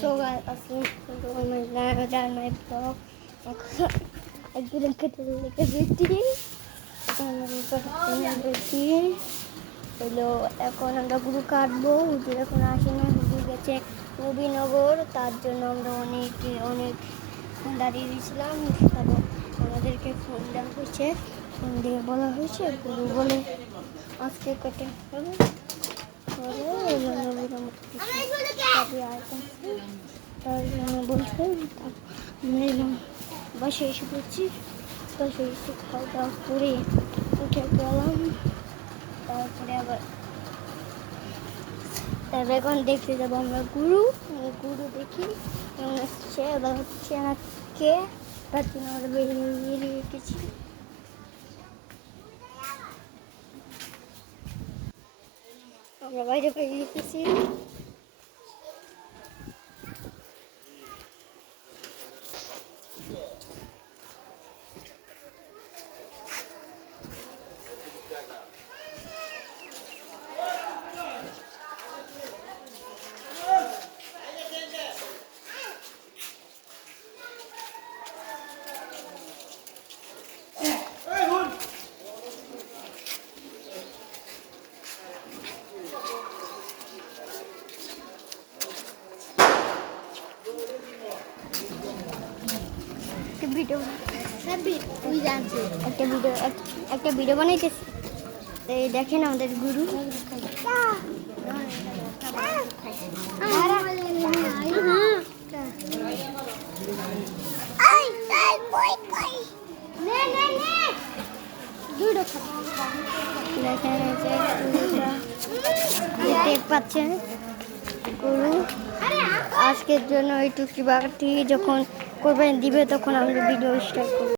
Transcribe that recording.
So guys, my vlog. একদিন কেটে রেখেছি হলো। এখন আমরা গরু কাটবো। হুজুর এখন আসে না, হুজুর গেছে নবীনগর। তার জন্য আমরা অনেক দাঁড়িয়ে দিয়েছিলাম। তারপর আমাদেরকে ফোন দেওয়া হয়েছে, ফোন দিয়ে বলা হয়েছে গরু বলে আজকে কেটে হবে। তার জন্য বলছে আমরা বাসায় এসে পড়ছি। বাসায় এসে খাওয়া দাওয়া করে উঠে গেলাম। তারপরে আবার এখন দেখতে যাবো আমরা গরু দেখি হচ্ছে। এবার হচ্ছে না কে তার জন্য আমরা বেরিয়ে রেখেছি। আমরা বাইরে বেরিয়ে রেখেছি। একটা ভিডিও বানাইতেছি, দেখেন আমাদের গুরু। দেখতে পাচ্ছেন গরু। আজকের জন্য এইটুকু, বাকি যখন কোরবানি দিবে তখন আমরা ভিডিও স্টার্ট করব।